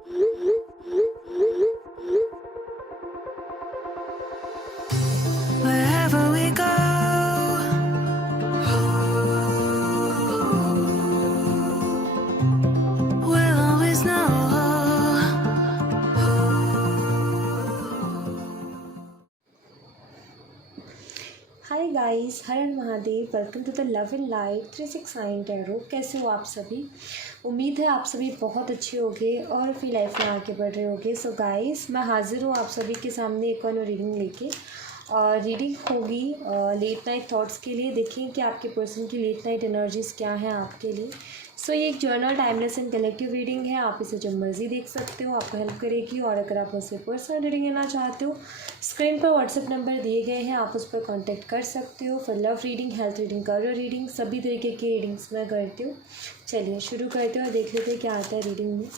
Wherever we go, we'll always know. Hi guys, हर हर Mahadev. Welcome to the love and light 369 tarot. कैसे हो आप सभी? उम्मीद है आप सभी बहुत अच्छे होंगे और अपनी लाइफ में आगे बढ़ रहे होंगे। सो गाइस, मैं हाजिर हूँ आप सभी के सामने एक और रीडिंग लेके। और रीडिंग होगी लेट नाइट थॉट्स के लिए। देखें कि आपके पर्सन की लेट नाइट एनर्जीज़ क्या हैं आपके लिए। सो ये एक journal, timeless and collective reading है। आप इसे जब मर्जी देख सकते हो, आपको हेल्प करेगी। और अगर आप मुझसे पर्सनल रीडिंग लेना चाहते हो, स्क्रीन पर व्हाट्सएप नंबर दिए गए हैं, आप उस पर कांटेक्ट कर सकते हो। For love reading, health reading, career reading, सभी तरीके की रीडिंग्स मैं करती हूँ। चलिए शुरू करते हैं और देख लेते हैं क्या आता है रीडिंग में।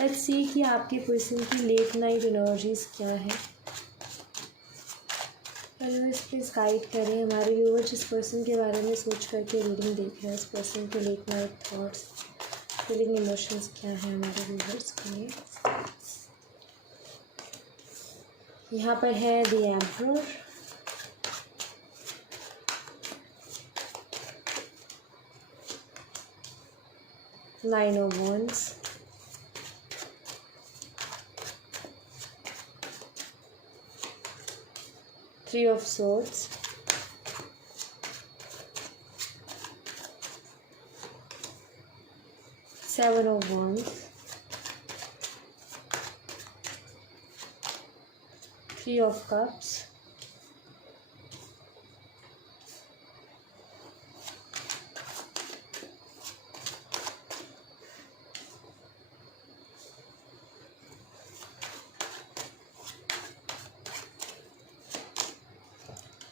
लेट्स सी कि आपके पर्सन की लेट नाइट एनर्जीज़ क्या है। व्यूअर्स प्लीज़ गाइड करें हमारे व्यूअर जिस पर्सन के बारे में सोच करके रीडिंग देख रहे हैं। उस पर्सन के late night thoughts, feeling, emotions क्या है हमारे व्यूअर्स के लिए। यहाँ पर है the emperor, nine of wands, three of swords, seven of wands, three of cups,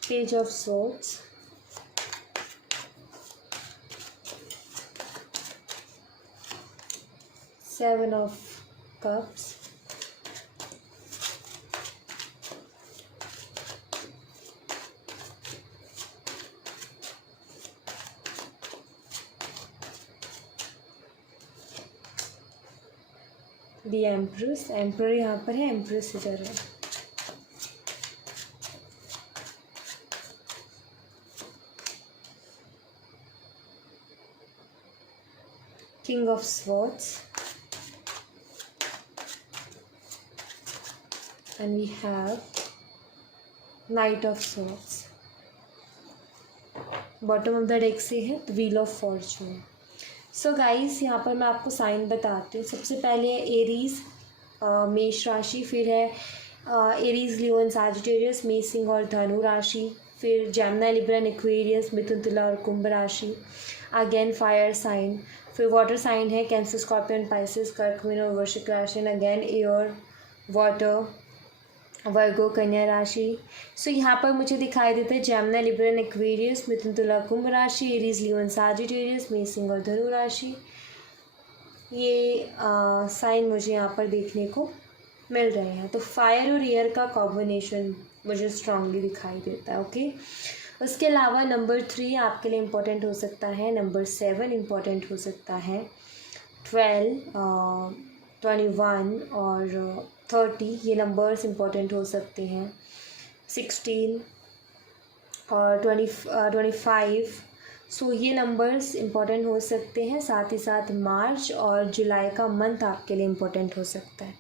page of swords, seven of cups, the empress. Emperor यहाँ पर है, एम्प्रेस इधर है। King of swords, and we have knight of swords. Bottom of the deck से है wheel of fortune. So guys, यहाँ पर मैं आपको साइन बताती हूँ। सबसे पहले है एरीज, मेष राशि, फिर है एरीज, लियो एंड सैजिटेरियस, मेष, सिंह और धनु राशि, फिर जेमिनी, लिब्रा एंड एक्वेरियस, मिथुन, तुला और कुंभ राशि। अगेन फायर साइन, फिर वाटर साइन है कैंसर, स्कॉर्पियन, पाइसेस, कर्क, मीन और वृश्चिक राशि। एंड अगेन एयर, वाटर, वर्गो, कन्या राशि। सो यहाँ पर मुझे दिखाई देता है जेमिनी, लिब्रा एंड एक्वेरियस, मिथुन, तुला, कुंभ राशि, एरीज, लियो एंड सैजिटेरियस, मेष, सिंह और धनु राशि। ये साइन मुझे यहाँ पर देखने को मिल रहे हैं। तो फायर और एयर का कॉम्बिनेशन मुझे स्ट्रांगली दिखाई देता है। ओके, उसके अलावा नंबर 3 आपके लिए इम्पोर्टेंट हो सकता है, नंबर 7 इम्पोर्टेंट हो सकता है, 12, 21 और 30 ये नंबर्स इम्पोर्टेंट हो सकते हैं, 16 और 25। सो ये नंबर्स इम्पोर्टेंट हो सकते हैं। साथ ही साथ मार्च और जुलाई का मंथ आपके लिए इम्पोर्टेंट हो सकता है।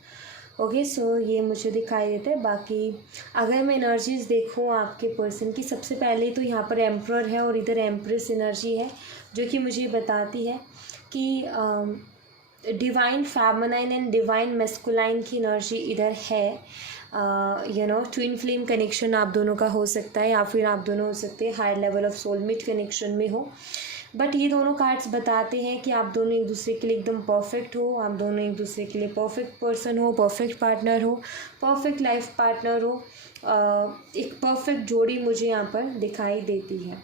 ओके, सो ये मुझे दिखाई देता है। बाकी अगर मैं एनर्जीज़ देखूँ आपके पर्सन की, सबसे पहले तो यहाँ पर एम्परर है और इधर एम्प्रेस एनर्जी है, जो कि मुझे बताती है कि divine feminine and divine masculine की एनर्जी इधर है। ट्विन फ्लेम कनेक्शन आप दोनों का हो सकता है, या फिर आप दोनों हो सकते हैं higher level of soulmate connection में हो। बट ये दोनों कार्ड्स बताते हैं कि आप दोनों एक दूसरे के लिए एकदम परफेक्ट हो, आप दोनों एक दूसरे के लिए परफेक्ट पर्सन हो, परफेक्ट पार्टनर हो, परफेक्ट लाइफ पार्टनर हो। एक परफेक्ट जोड़ी मुझे यहाँ पर दिखाई देती है।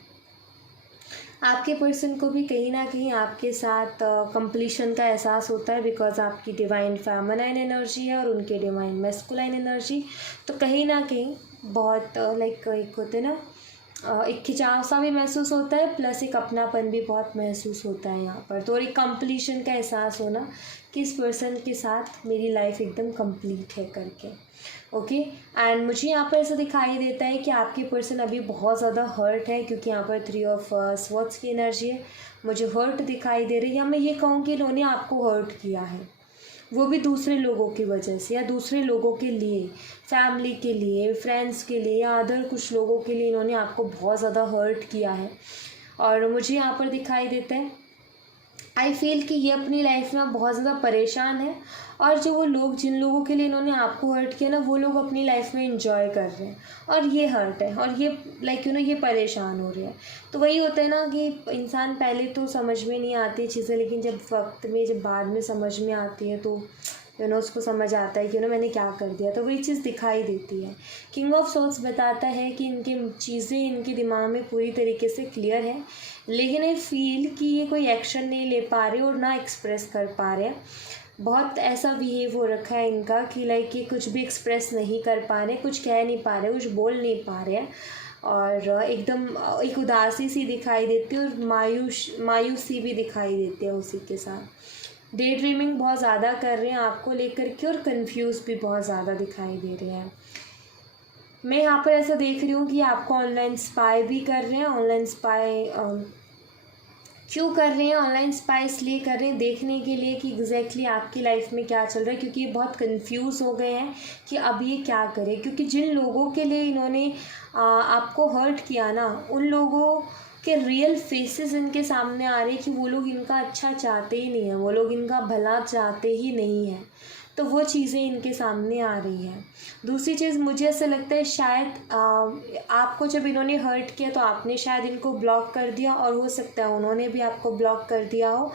आपके पर्सन को भी कहीं ना कहीं आपके साथ कंप्लीशन का एहसास होता है, बिकॉज आपकी डिवाइन फेमिनाइन एनर्जी है और उनके डिवाइन मैस्कुलाइन एनर्जी। तो कहीं ना कहीं बहुत लाइक एक होते ना एक खिंचाव सा भी महसूस होता है, प्लस एक अपनापन भी बहुत महसूस होता है यहाँ पर। तो एक कंप्लीशन का एहसास होना कि इस पर्सन के साथ मेरी लाइफ एकदम कंप्लीट है करके। ओके, एंड मुझे यहाँ पर ऐसा दिखाई देता है कि आपकी पर्सन अभी बहुत ज़्यादा हर्ट है, क्योंकि यहाँ पर 3 ऑफ स्वॉर्ड्स की एनर्जी है। मुझे हर्ट दिखाई दे रही है, या मैं ये कहूँ कि इन्होंने आपको हर्ट किया है, वो भी दूसरे लोगों की वजह से या दूसरे लोगों के लिए, फैमिली के लिए, फ्रेंड्स के लिए या अदर कुछ लोगों के लिए इन्होंने आपको बहुत ज़्यादा हर्ट किया है। और मुझे यहाँ पर दिखाई देता है, आई फील कि ये अपनी लाइफ में बहुत ज़्यादा परेशान है, और जो वो लोग जिन लोगों के लिए इन्होंने आपको हर्ट किया ना, वो लोग अपनी लाइफ में इंजॉय कर रहे हैं, और ये हर्ट है, और ये ये परेशान हो रहे हैं। तो वही होता है ना कि इंसान पहले तो समझ में नहीं आती चीज़ें, लेकिन जब वक्त में, जब बाद में समझ में आती है तो उसको समझ आता है कि मैंने क्या कर दिया, तो वही चीज़ दिखाई देती है। किंग ऑफ सोर्ड्स बताता है कि इनकी चीज़ें इनके दिमाग में पूरी तरीके से क्लियर है, लेकिन आई फील कि ये कोई एक्शन नहीं ले पा रहे और ना एक्सप्रेस कर पा रहे। बहुत ऐसा बिहेव हो रखा है इनका कि ये कुछ भी एक्सप्रेस नहीं कर पा रहे, कुछ कह नहीं पा रहे, कुछ बोल नहीं पा रहे, और एकदम एक उदासी सी दिखाई देती है, और मायूसी भी दिखाई देती है उसी के साथ। डे ड्रीमिंग बहुत ज़्यादा कर रहे हैं आपको लेकर के, और कंफ्यूज भी बहुत ज़्यादा दिखाई दे रहे हैं। मैं यहाँ पर ऐसा देख रही हूँ कि आपको ऑनलाइन स्पाई भी कर रहे हैं। ऑनलाइन स्पाई क्यों कर रहे हैं? ऑनलाइन स्पाई इसलिए कर रहे हैं, देखने के लिए कि एग्जैक्टली आपकी लाइफ में क्या चल रहा है, क्योंकि ये बहुत कंफ्यूज हो गए हैं कि अब ये क्या करें। क्योंकि जिन लोगों के लिए इन्होंने आपको हर्ट किया ना, उन लोगों के रियल फेसेस इनके सामने आ रहे हैं कि वो लोग इनका अच्छा चाहते ही नहीं है, वो लोग इनका भला चाहते ही नहीं है। तो वो चीज़ें इनके सामने आ रही हैं। दूसरी चीज़, मुझे ऐसा लगता है शायद आपको जब इन्होंने हर्ट किया तो आपने शायद इनको ब्लॉक कर दिया, और हो सकता है उन्होंने भी आपको ब्लॉक कर दिया हो।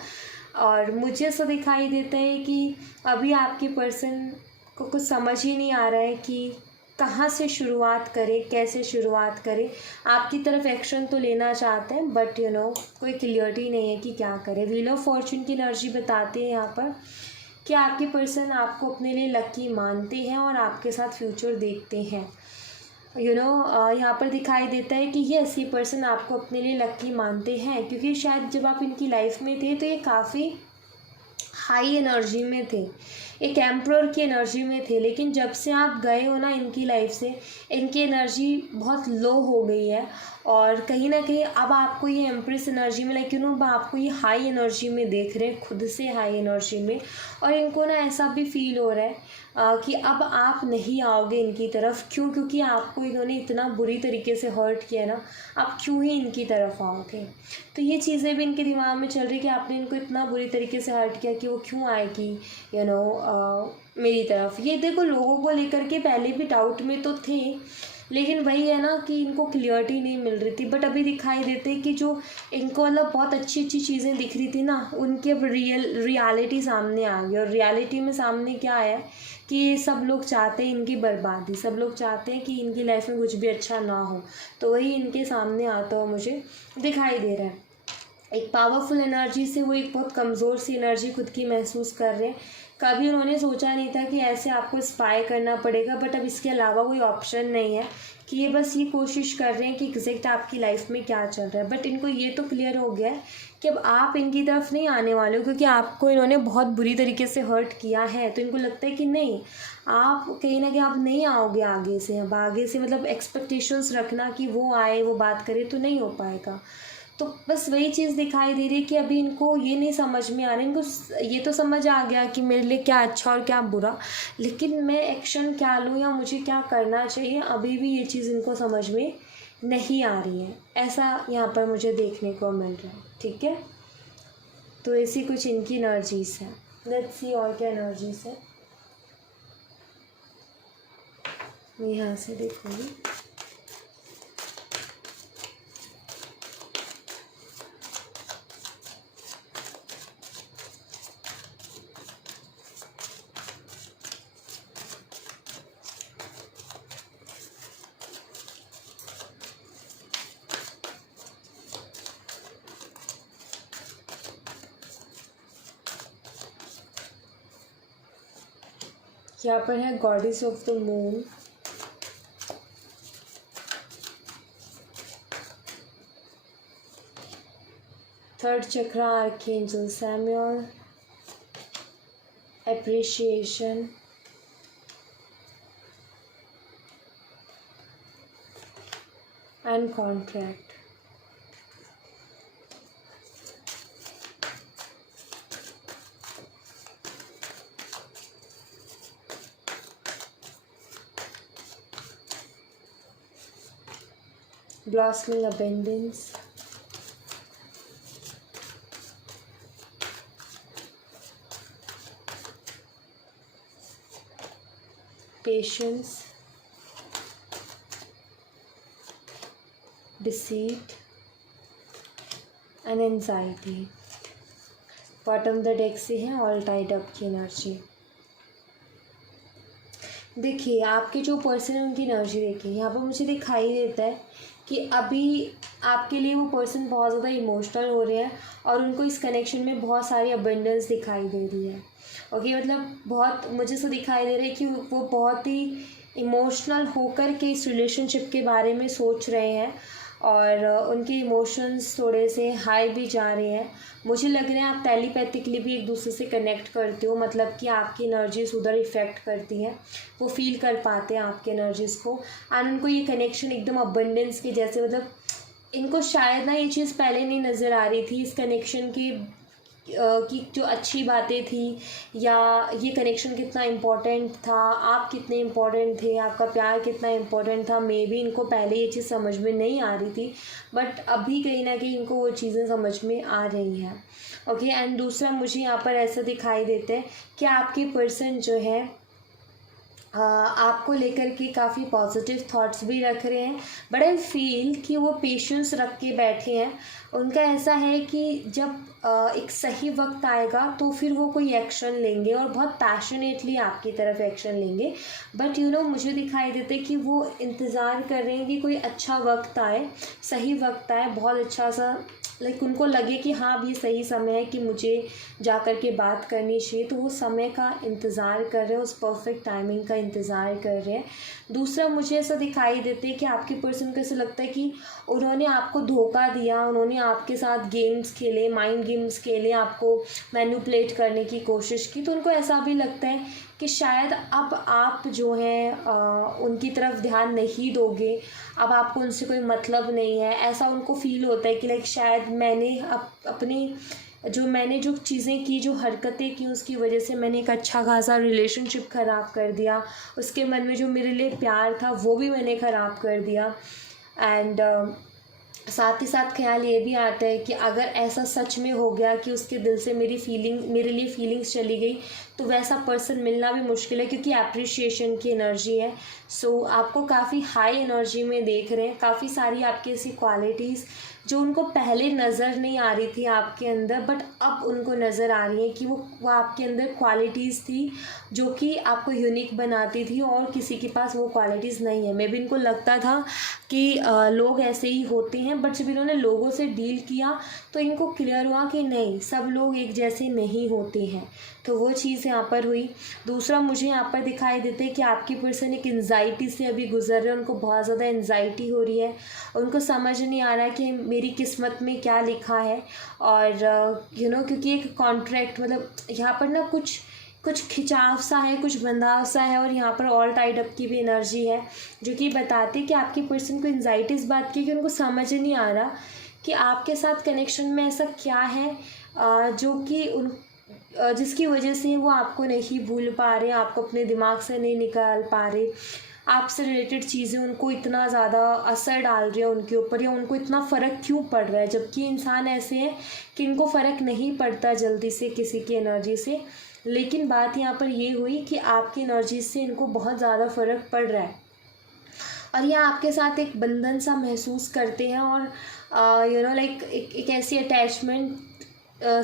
और मुझे ऐसा दिखाई देता है कि अभी आपके पर्सन को कुछ समझ ही नहीं आ रहा है कि कहाँ से शुरुआत करें, कैसे शुरुआत करें। आपकी तरफ एक्शन तो लेना चाहते हैं, बट कोई क्लियरिटी नहीं है कि क्या करें। व्हील ऑफ फॉर्चून की एनर्जी बताती है यहाँ पर कि आपके पर्सन आपको अपने लिए लकी मानते हैं और आपके साथ फ्यूचर देखते हैं। यहाँ पर दिखाई देता है कि यस, ये पर्सन आपको अपने लिए लकी मानते हैं, क्योंकि शायद जब आप इनकी लाइफ में थे तो ये काफ़ी हाई एनर्जी में थे, एक एम्प्रर की एनर्जी में थे। लेकिन जब से आप गए हो ना इनकी लाइफ से, इनकी एनर्जी बहुत लो हो गई है, और कहीं ना कहीं अब आपको ये एम्प्रेस एनर्जी में अब आपको ये हाई एनर्जी में देख रहे हैं, खुद से हाई एनर्जी में। और इनको ना ऐसा भी फील हो रहा है कि अब आप नहीं आओगे इनकी तरफ। क्यों? क्योंकि आपको इन्होंने इतना बुरी तरीके से हर्ट किया है ना, आप क्यों ही इनकी तरफ आओगे। तो ये चीज़ें भी इनके दिमाग में चल रही कि आपने इनको इतना बुरी तरीके से हर्ट किया कि वो क्यों आएगी मेरी तरफ। ये देखो, लोगों को लेकर के पहले भी डाउट में तो थे, लेकिन वही है ना कि इनको क्लियरिटी नहीं मिल रही थी। बट अभी दिखाई देते कि जो इनको बहुत अच्छी अच्छी चीज़ें दिख रही थी ना, उनकी अब रियलिटी सामने आ गई। और रियलिटी में सामने क्या आया कि सब लोग चाहते हैं इनकी बर्बादी, सब लोग चाहते हैं कि इनकी लाइफ में कुछ भी अच्छा ना हो। तो वही इनके सामने आता हुआ मुझे दिखाई दे रहा है। एक पावरफुल एनर्जी से वो एक बहुत कमज़ोर सी एनर्जी खुद की महसूस कर रहे हैं। कभी उन्होंने सोचा नहीं था कि ऐसे आपको स्पाई करना पड़ेगा, बट अब इसके अलावा कोई ऑप्शन नहीं है कि ये बस ये कोशिश कर रहे हैं कि एग्जैक्ट आपकी लाइफ में क्या चल रहा है। बट इनको ये तो क्लियर हो गया है कि अब आप इनकी तरफ नहीं आने वाले हो, क्योंकि आपको इन्होंने बहुत बुरी तरीके से हर्ट किया है। तो इनको लगता है कि नहीं, आप कहीं ना कहीं आप नहीं आओगे आगे से। अब आगे से एक्सपेक्टेशंस रखना कि वो आए, वो बात करे, तो नहीं हो पाएगा। तो बस वही चीज़ दिखाई दे रही है कि अभी इनको ये नहीं समझ में आ रहा है। इनको ये तो समझ आ गया कि मेरे लिए क्या अच्छा और क्या बुरा, लेकिन मैं एक्शन क्या लूँ या मुझे क्या करना चाहिए, अभी भी ये चीज़ इनको समझ में नहीं आ रही है। ऐसा यहाँ पर मुझे देखने को मिल रहा है। ठीक है, तो ऐसी कुछ इनकी एनर्जीज हैं। लेट्स सी और क्या एनर्जीज है। मैं यहाँ से देखूँगी। यहाँ पर है goddess of the moon, third chakra archangel Samuel, appreciation, and contract. blossoming abundance, patience, deceit, and anxiety। Bottom the deck से है ऑल टाइड अप की एनर्जी। देखिए आपके जो पर्सन है उनकी एनर्जी देखिए, यहाँ पर मुझे दिखाई देता है कि अभी आपके लिए वो पर्सन बहुत ज़्यादा इमोशनल हो रहे हैं और उनको इस कनेक्शन में बहुत सारी अबंडेंस दिखाई दे रही है। ओके, मतलब बहुत मुझे से दिखाई दे रहा है कि वो बहुत ही इमोशनल होकर के इस रिलेशनशिप के बारे में सोच रहे हैं और उनके इमोशंस थोड़े से हाई भी जा रहे हैं। मुझे लग रहा है आप टेलीपैथिकली भी एक दूसरे से कनेक्ट करते हो, मतलब कि आपकी एनर्जीज उधर इफ़ेक्ट करती हैं, वो फील कर पाते हैं आपके एनर्जीज़ को एंड उनको ये कनेक्शन एकदम अबंडेंस के जैसे, मतलब इनको शायद ना ये चीज़ पहले नहीं नज़र आ रही थी इस कनेक्शन की जो अच्छी बातें थी या ये कनेक्शन कितना इम्पोर्टेंट था, आप कितने इम्पोर्टेंट थे, आपका प्यार कितना इम्पोर्टेंट था। मे बी इनको पहले ये चीज़ समझ में नहीं आ रही थी बट अभी कहीं ना कहीं इनको वो चीज़ें समझ में आ रही हैं। ओके, एंड दूसरा मुझे यहाँ पर ऐसा दिखाई देता है कि आपके पर्सन जो है आपको लेकर के काफ़ी पॉजिटिव थॉट्स भी रख रहे हैं बट आई फील कि वो पेशेंस रख के बैठे हैं। उनका ऐसा है कि जब एक सही वक्त आएगा तो फिर वो कोई एक्शन लेंगे और बहुत पैशनेटली आपकी तरफ एक्शन लेंगे बट मुझे दिखाई देता है कि वो इंतज़ार कर रहे हैं कि कोई अच्छा वक्त आए, सही वक्त आए, बहुत अच्छा सा लाइक उनको लगे कि हाँ अब ये सही समय है कि मुझे जा कर के बात करनी चाहिए, तो वो समय का इंतज़ार कर रहे हैं, उस परफेक्ट टाइमिंग का इंतज़ार कर रहे हैं। दूसरा मुझे ऐसा दिखाई देता है कि आपके पर्सन को ऐसा लगता है कि उन्होंने आपको धोखा दिया, उन्होंने आपके साथ गेम्स खेले, माइंड गेम्स खेले, आपको मैनिपुलेट करने की कोशिश की, तो उनको ऐसा भी लगता है कि शायद अब आप जो है उनकी तरफ ध्यान नहीं दोगे, अब आपको उनसे कोई मतलब नहीं है। ऐसा उनको फील होता है कि लाइक शायद मैंने मैंने जो चीज़ें की, जो हरकतें की, उसकी वजह से मैंने एक अच्छा खासा रिलेशनशिप ख़राब कर दिया, उसके मन में जो मेरे लिए प्यार था वो भी मैंने ख़राब कर दिया। एंड साथ ही साथ ख्याल ये भी आता है कि अगर ऐसा सच में हो गया कि उसके दिल से मेरे लिए फीलिंग्स चली गई तो वैसा पर्सन मिलना भी मुश्किल है क्योंकि एप्रिशिएशन की एनर्जी है। सो आपको काफ़ी हाई एनर्जी में देख रहे हैं, काफ़ी सारी आपकी ऐसी क्वालिटीज़ जो उनको पहले नज़र नहीं आ रही थी आपके अंदर बट अब उनको नज़र आ रही है कि वो आपके अंदर क्वालिटीज़ थी जो कि आपको यूनिक बनाती थी और किसी के पास वो क्वालिटीज़ नहीं है। मे बी इनको लगता था कि लोग ऐसे ही होते हैं बट जब इन्होंने लोगों से डील किया तो इनको क्लियर हुआ कि नहीं, सब लोग एक जैसे नहीं होते हैं, तो वो चीज़ यहाँ पर हुई। दूसरा मुझे यहाँ पर दिखाई देता है कि आपकी पर्सन एक एंजाइटी से अभी गुजर रहे हैं, उनको बहुत ज़्यादा एंजाइटी हो रही है, उनको समझ नहीं आ रहा है कि मेरी किस्मत में क्या लिखा है और क्योंकि एक कॉन्ट्रैक्ट, मतलब यहाँ पर ना कुछ खिंचाव सा है, कुछ बंधाव सा है और यहाँ पर ऑल टाइड अप की भी एनर्जी है जो कि बताती है कि आपके पर्सन को एंजाइटी इस बात की कि उनको समझ नहीं आ रहा कि आपके साथ कनेक्शन में ऐसा क्या है जो कि जिसकी वजह से वो आपको नहीं भूल पा रहे, आपको अपने दिमाग से नहीं निकाल पा रहे, आपसे रिलेटेड चीज़ें उनको इतना ज़्यादा असर डाल रही है उनके ऊपर या उनको इतना फ़र्क क्यों पड़ रहा है, जबकि इंसान ऐसे हैं कि इनको फ़र्क नहीं पड़ता जल्दी से किसी की एनर्जी से। लेकिन बात यहाँ पर ये हुई कि आपकी एनर्जी से इनको बहुत ज़्यादा फ़र्क पड़ रहा है और ये आपके साथ एक बंधन सा महसूस करते हैं और लाइक एक ऐसी अटैचमेंट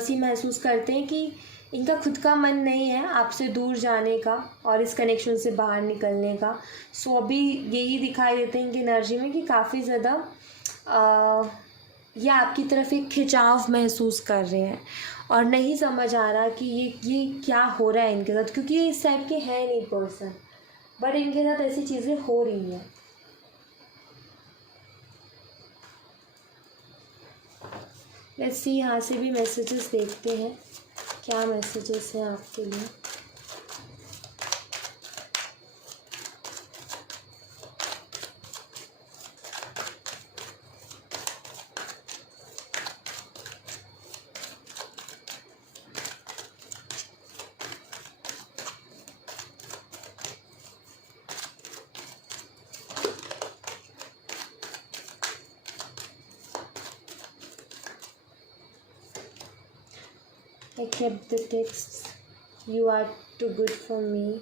सी महसूस करते हैं कि इनका खुद का मन नहीं है आपसे दूर जाने का और इस कनेक्शन से बाहर निकलने का। सो अभी यही दिखाई देते हैं इनकी एनर्जी में कि काफ़ी ज़्यादा ये आपकी तरफ एक खिंचाव महसूस कर रहे हैं और नहीं समझ आ रहा कि ये क्या हो रहा है इनके साथ, क्योंकि ये इस टाइप के हैं नहीं पर्सन बट इनके साथ ऐसी चीज़ें हो रही हैं। लेट्स सी, यहाँ से भी मैसेजेस देखते हैं क्या मैसेजेस हैं आपके लिए। I kept the texts. You are too good for me.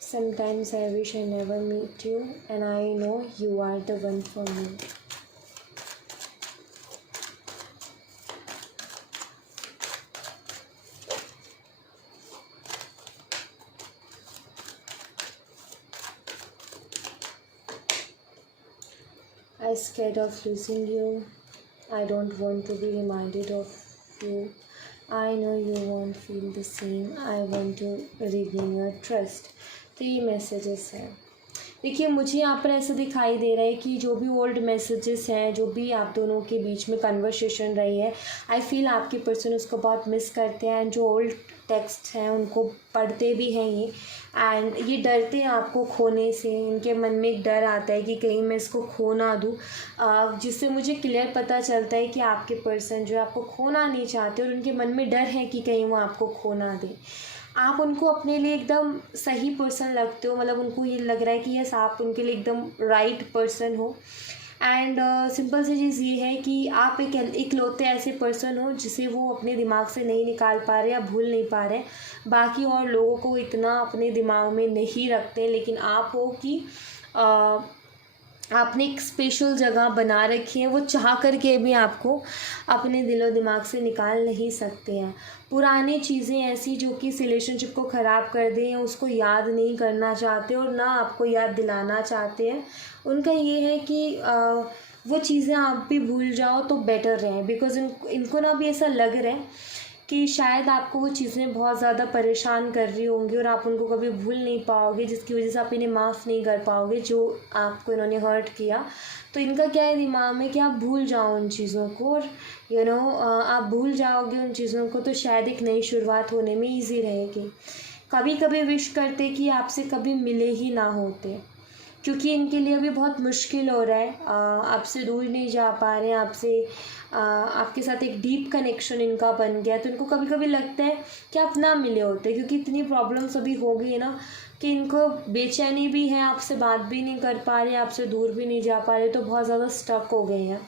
Sometimes I wish I never meet you, and I know you are the one for me. I'm scared of losing you. I don't want to be reminded of you. I know you won't feel the same. I want to regain your trust. तो ये messages हैं। देखिए, मुझे यहाँ पर ऐसा दिखाई दे रहा है कि जो भी ओल्ड मैसेजेस हैं, जो भी आप दोनों के बीच में कन्वर्सेशन रही है, आई फील आपके पर्सन उसको बहुत मिस करते हैं। एंड जो ओल्ड टेक्स्ट हैं उनको पढ़ते भी हैं ये, एंड ये डरते हैं आपको खोने से। इनके मन में एक डर आता है कि कहीं मैं इसको खो ना दूँ, जिससे मुझे क्लियर पता चलता है कि आपके पर्सन जो है आपको खोना नहीं चाहते, और उनके मन में डर है कि कहीं वो आपको खो ना दे। आप उनको अपने लिए एकदम सही पर्सन लगते हो, मतलब उनको ये लग रहा है कि यस, आप उनके लिए एकदम राइट पर्सन हो। एंड सिंपल सी चीज़ ये है कि आप एक इकलौते ऐसे पर्सन हो जिसे वो अपने दिमाग से नहीं निकाल पा रहे या भूल नहीं पा रहे। बाकी और लोगों को इतना अपने दिमाग में नहीं रखते, लेकिन आप हो कि आपने एक स्पेशल जगह बना रखी है, वो चाह करके भी आपको अपने दिलो दिमाग से निकाल नहीं सकते हैं। पुरानी चीज़ें ऐसी जो कि इस रिलेशनशिप को ख़राब कर दें, उसको याद नहीं करना चाहते और ना आपको याद दिलाना चाहते हैं। उनका ये है कि वो चीज़ें आप भी भूल जाओ तो बेटर रहे, बिकॉज़ इनको ना भी ऐसा लग रहा है कि शायद आपको वो चीज़ें बहुत ज़्यादा परेशान कर रही होंगी और आप उनको कभी भूल नहीं पाओगे, जिसकी वजह से आप इन्हें माफ़ नहीं कर पाओगे जो आपको इन्होंने हर्ट किया। तो इनका क्या है दिमाग में कि आप भूल जाओ उन चीज़ों को, और आप भूल जाओगे उन चीज़ों को तो शायद एक नई शुरुआत होने में ईजी रहेगी। कभी कभी विश करते कि आपसे कभी मिले ही ना होते, क्योंकि इनके लिए अभी बहुत मुश्किल हो रहा है, आपसे दूर नहीं जा पा रहे हैं, आपके साथ एक डीप कनेक्शन इनका बन गया। तो इनको कभी कभी लगता है कि आप ना मिले होते, क्योंकि इतनी प्रॉब्लम्स अभी हो गई है ना कि इनको बेचैनी भी है, आपसे बात भी नहीं कर पा रहे, आपसे दूर भी नहीं जा पा रहे, तो बहुत ज़्यादा स्टक हो गए हैं।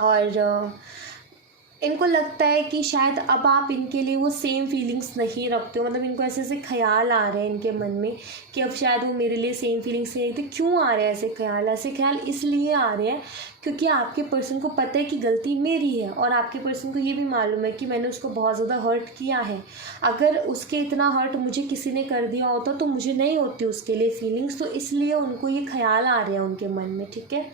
और इनको लगता है कि शायद अब आप इनके लिए वो सेम फीलिंग्स नहीं रखते हो, मतलब इनको ऐसे ऐसे ख्याल आ रहे हैं इनके मन में कि अब शायद वो मेरे लिए सेम फीलिंग्स नहीं रखते। क्यों आ रहे हैं ऐसे ख्याल? ऐसे ख्याल इसलिए आ रहे हैं क्योंकि आपके पर्सन को पता है कि गलती मेरी है, और आपके पर्सन को ये भी मालूम है कि मैंने उसको बहुत ज़्यादा हर्ट किया है। अगर उसके इतना हर्ट मुझे किसी ने कर दिया होता तो मुझे नहीं होती उसके लिए फीलिंग्स, तो इसलिए उनको ये ख्याल आ रहे हैं उनके मन में, ठीक है।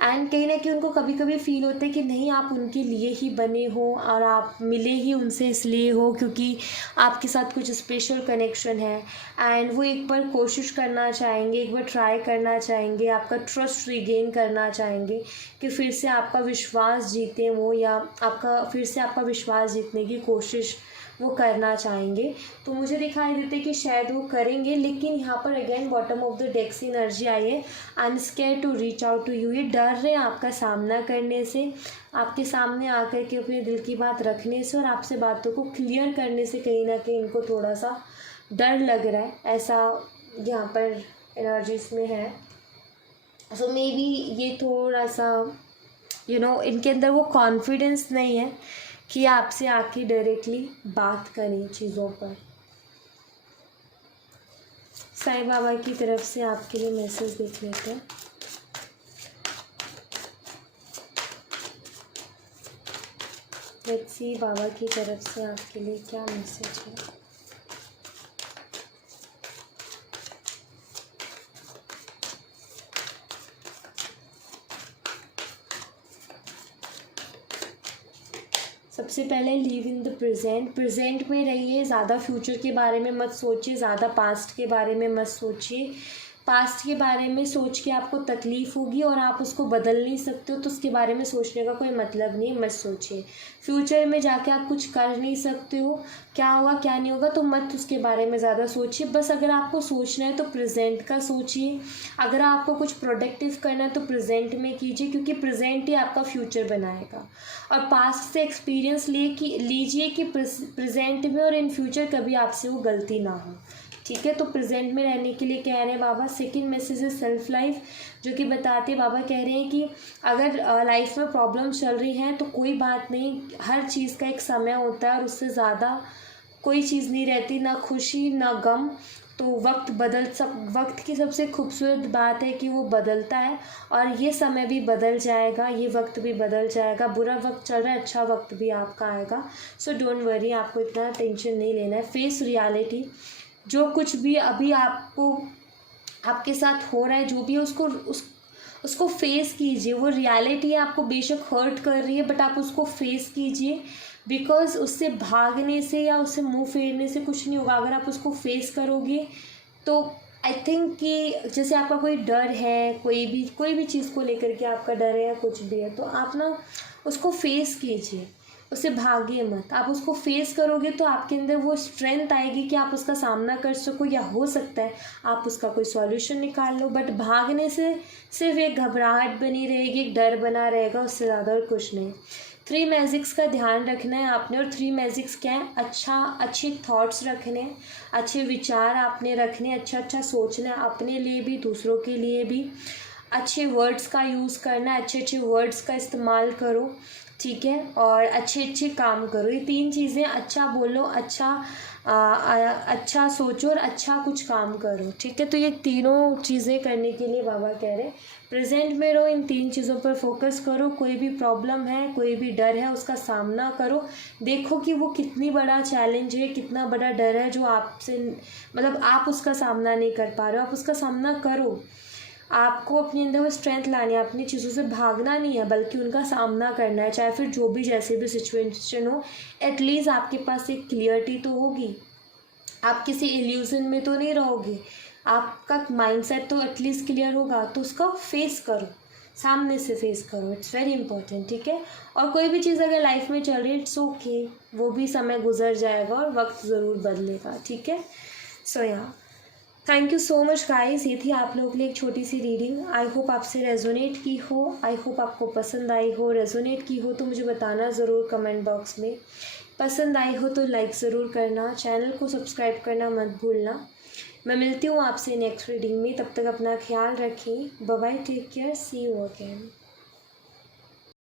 एंड कहीं ना कहीं उनको कभी कभी फ़ील होता है कि नहीं, आप उनके लिए ही बने हो और आप मिले ही उनसे इसलिए हो क्योंकि आपके साथ कुछ स्पेशल कनेक्शन है। एंड वो एक बार कोशिश करना चाहेंगे, एक बार ट्राई करना चाहेंगे, आपका ट्रस्ट रिगेन करना चाहेंगे कि फिर से आपका विश्वास जीते वो, या आपका फिर से आपका विश्वास जीतने की कोशिश वो करना चाहेंगे। तो मुझे दिखाई देता है कि शायद वो करेंगे, लेकिन यहाँ पर again bottom of the decks energy आई है, I am scared to reach out to you. ये डर रहे हैं आपका सामना करने से, आपके सामने आकर के अपने दिल की बात रखने से और आपसे बातों को क्लियर करने से। कहीं ना कहीं इनको थोड़ा सा डर लग रहा है, ऐसा यहाँ पर एनर्जीज में है। सो मे बी ये थोड़ा सा इनके अंदर वो कॉन्फिडेंस नहीं है कि आपसे आके डायरेक्टली बात करें चीज़ों पर। साईं बाबा की तरफ से आपके लिए मैसेज देख लेते हैं। लेट्स सी बाबा की तरफ से आपके लिए क्या मैसेज है। सबसे पहले लिव इन द प्रेजेंट में रहिए, ज़्यादा फ्यूचर के बारे में मत सोचिए, ज़्यादा पास्ट के बारे में मत सोचिए। पास्ट के बारे में सोच के आपको तकलीफ़ होगी और आप उसको बदल नहीं सकते हो, तो उसके बारे में सोचने का कोई मतलब नहीं, मत सोचिए। फ्यूचर में जाके आप कुछ कर नहीं सकते हो, क्या होगा क्या नहीं होगा, तो मत उसके बारे में ज़्यादा सोचिए। बस अगर आपको सोचना है तो प्रेजेंट का सोचिए। अगर आपको कुछ प्रोडक्टिव करना है तो प्रेजेंट में कीजिए, क्योंकि प्रेजेंट ही आपका फ्यूचर बनाएगा। और पास्ट से एक्सपीरियंस लीजिए कि प्रेजेंट में और इन फ्यूचर कभी आपसे वो गलती ना हो, ठीक है। तो प्रेजेंट में रहने के लिए कह रहे हैं बाबा। सेकंड मैसेज है सेल्फ लाइफ, जो कि बताते बाबा कह रहे हैं कि अगर लाइफ में प्रॉब्लम चल रही है तो कोई बात नहीं, हर चीज़ का एक समय होता है और उससे ज़्यादा कोई चीज़ नहीं रहती, ना खुशी ना गम। तो वक्त की सबसे खूबसूरत बात है कि वो बदलता है, और ये समय भी बदल जाएगा, ये वक्त भी बदल जाएगा। बुरा वक्त चल रहा है, अच्छा वक्त भी आपका आएगा। सो डोंट वरी, आपको इतना टेंशन नहीं लेना है। फेस रियलिटी, जो कुछ भी अभी आपके साथ हो रहा है, जो भी है उसको फेस कीजिए। वो रियलिटी आपको बेशक हर्ट कर रही है, बट आप उसको फेस कीजिए, बिकॉज उससे भागने से या उससे मुंह फेरने से कुछ नहीं होगा। अगर आप उसको फेस करोगे तो आई थिंक कि जैसे आपका कोई डर है, कोई भी चीज़ को लेकर के आपका डर है या कुछ भी है, तो आप ना उसको फेस कीजिए, उससे भागिए मत। आप उसको फेस करोगे तो आपके अंदर वो स्ट्रेंथ आएगी कि आप उसका सामना कर सको, या हो सकता है आप उसका कोई सॉल्यूशन निकाल लो। बट भागने से सिर्फ एक घबराहट बनी रहेगी, एक डर बना रहेगा, उससे ज़्यादा और कुछ नहीं। 3 मैजिक्स का ध्यान रखना है आपने। और 3 मैजिक्स क्या है? अच्छे थॉट्स रखने, अच्छे विचार आपने रखने, अच्छा सोचना है, अपने लिए भी दूसरों के लिए भी। अच्छे वर्ड्स का यूज़ करना, अच्छे वर्ड्स का इस्तेमाल करो, ठीक है। और अच्छे काम करो। ये 3 चीज़ें, अच्छा बोलो, अच्छा सोचो और अच्छा कुछ काम करो, ठीक है। तो ये तीनों चीज़ें करने के लिए बाबा कह रहे हैं प्रेजेंट में रहो, इन 3 चीज़ों पर फोकस करो। कोई भी प्रॉब्लम है, कोई भी डर है, उसका सामना करो। देखो कि वो कितनी बड़ा चैलेंज है, कितना बड़ा डर है जो आपसे, मतलब आप उसका सामना नहीं कर पा रहे हो, आप उसका सामना करो। आपको अपने अंदर वो स्ट्रेंथ लानी है, अपनी चीज़ों से भागना नहीं है, बल्कि उनका सामना करना है, चाहे फिर जो भी जैसे भी सिचुएशन हो। एटलीस्ट आपके पास एक क्लियरिटी तो होगी, आप किसी इल्यूजन में तो नहीं रहोगे, आपका माइंडसेट तो एटलीस्ट क्लियर होगा। तो उसका फेस करो, सामने से फेस करो, इट्स वेरी इंपॉर्टेंट, ठीक है। और कोई भी चीज़ अगर लाइफ में चल रही है, इट्स ओके, वो भी समय गुजर जाएगा और वक्त ज़रूर बदलेगा, ठीक है। सो यहाँ thank you so much guys, ये थी आप लोगों के लिए एक छोटी सी रीडिंग। आई होप आपसे रेजोनेट की हो, आई होप आपको पसंद आई हो। रेजोनेट की हो तो मुझे बताना ज़रूर कमेंट बॉक्स में। पसंद आई हो तो लाइक ज़रूर करना, चैनल को सब्सक्राइब करना मत भूलना। मैं मिलती हूँ आपसे नेक्स्ट रीडिंग में, तब तक अपना ख्याल रखें। Bye bye, take care, see you again.